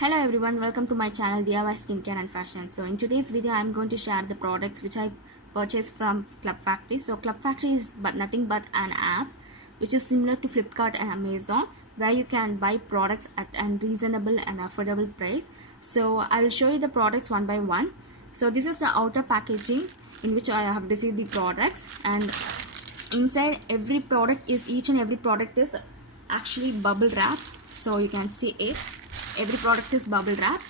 Hello everyone, welcome to my channel DIY Skincare and Fashion. So in today's video I am going to share the products which I purchased from Club Factory. So Club Factory is nothing but an app which is similar to Flipkart and Amazon, where you can buy products at a reasonable and affordable price. So I will show you the products one by one. So this is the outer packaging in which I have received the products, and inside each and every product is actually bubble wrap. So you can see it. Every product is bubble wrap.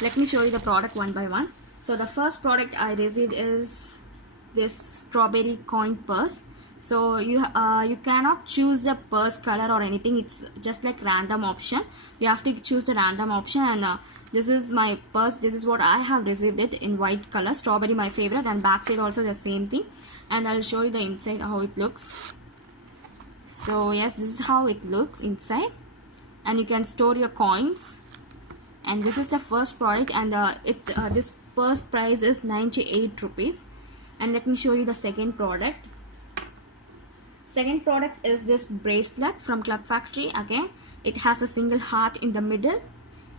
Let me show you the product one by one. So the first product I received is this strawberry coin purse. So you cannot choose the purse color or anything. It's just like random option. You have to choose the random option, and this is my purse. This is what I have received it in white color. Strawberry my favorite, and back side also the same thing. And I'll show you the inside how it looks. So yes, this is how it looks inside, and you can store your coins. And this is the first product, and this purse price is 98 rupees. And let me show you the second product. Second product is this bracelet from Club Factory. Again, it has a single heart in the middle,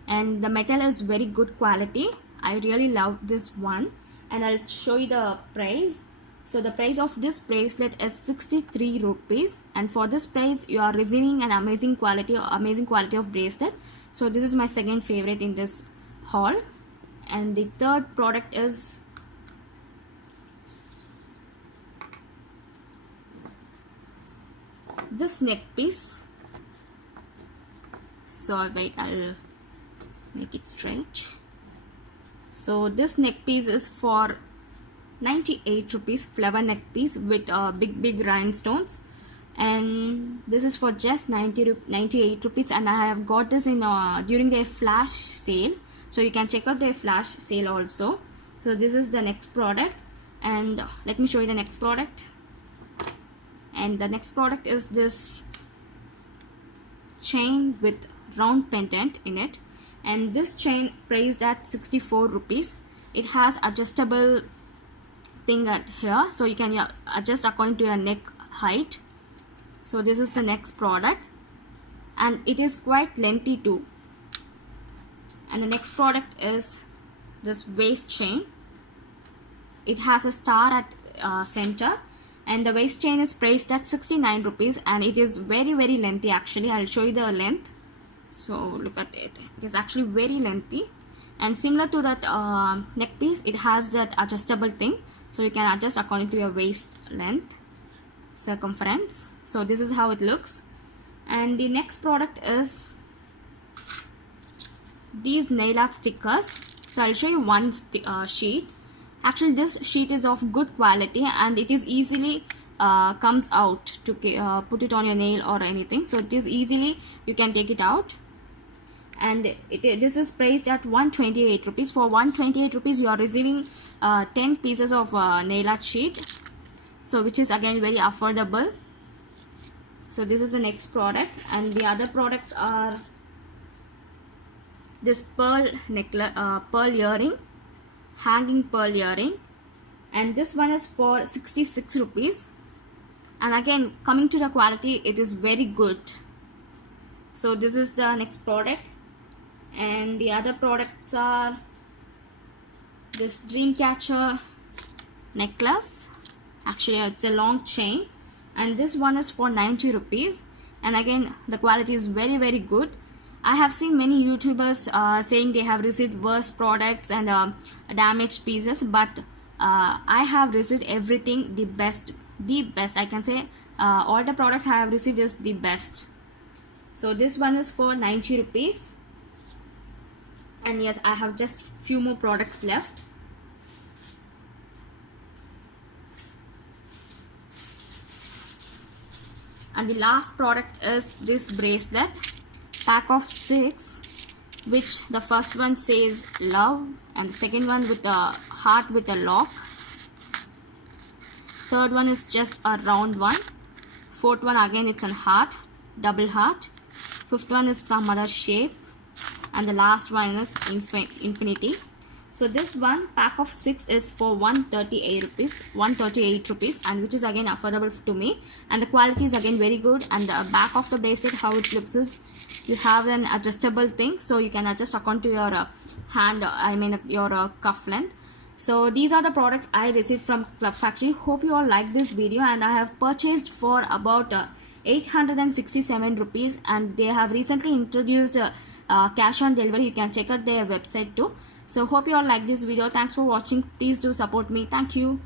and the metal is very good quality. I really love this one, and I'll show you the price. So the price of this bracelet is 63 rupees, and for this price you are receiving an amazing quality of bracelet. So this is my second favorite in this haul. And the third product is this neck piece. So wait, I'll make it straight. So this neck piece is for 98 rupees, flower neck piece with big rhinestones, and this is for just 98 rupees. And I have got this in during their flash sale, so you can check out their flash sale also. So this is the next product, and let me show you the next product. And the next product is this chain with round pendant in it, and this chain priced at 64 rupees. It has adjustable thing at here, so you can adjust according to your neck height. So this is the next product, and it is quite lengthy too. And the next product is this waist chain. It has a star at center, and the waist chain is priced at 69 rupees, and it is very lengthy. Actually, I'll show you the length. So look at it. It is actually very lengthy, and similar to that neck piece, it has that adjustable thing, so you can adjust according to your waist length, circumference. So this is how it looks. And the next product is these nail art stickers. So I'll show you one sheet. Actually, this sheet is of good quality, and it is easily comes out to put it on your nail or anything. So it is easily, you can take it out. And this is priced at 128 rupees. For 128 rupees you are receiving 10 pieces of nail art sheet, so which is again very affordable. So this is the next product, and the other products are this pearl necklace, pearl earring, hanging pearl earring, and this one is for 66 rupees. And again, coming to the quality, it is very good. So this is the next product. And the other products are this dream catcher necklace. Actually, it's a long chain, and this one is for 90 rupees. And again, the quality is very good. I have seen many YouTubers saying they have received worse products and damaged pieces, but I have received everything the best. I can say all the products I have received is the best. So this one is for 90 rupees. And yes, I have just few more products left. And the last product is this bracelet, pack of 6, which the first one says love, and the second one with a heart with a lock. Third one is just a round one. Fourth one again, it's a heart, double heart. Fifth one is some other shape, and the last one is infinity. So this one pack of 6 is for 138 rupees, and which is again affordable to me, and the quality is again very good. And the back of the bracelet, how it looks is you have an adjustable thing, so you can adjust according to your hand, your cuff length. So these are the products I received from Club Factory. Hope you all like this video, and I have purchased for about 867 rupees, and they have recently introduced cash on delivery. You can check out their website too. So hope you all like this video. Thanks for watching. Please do support me. Thank you.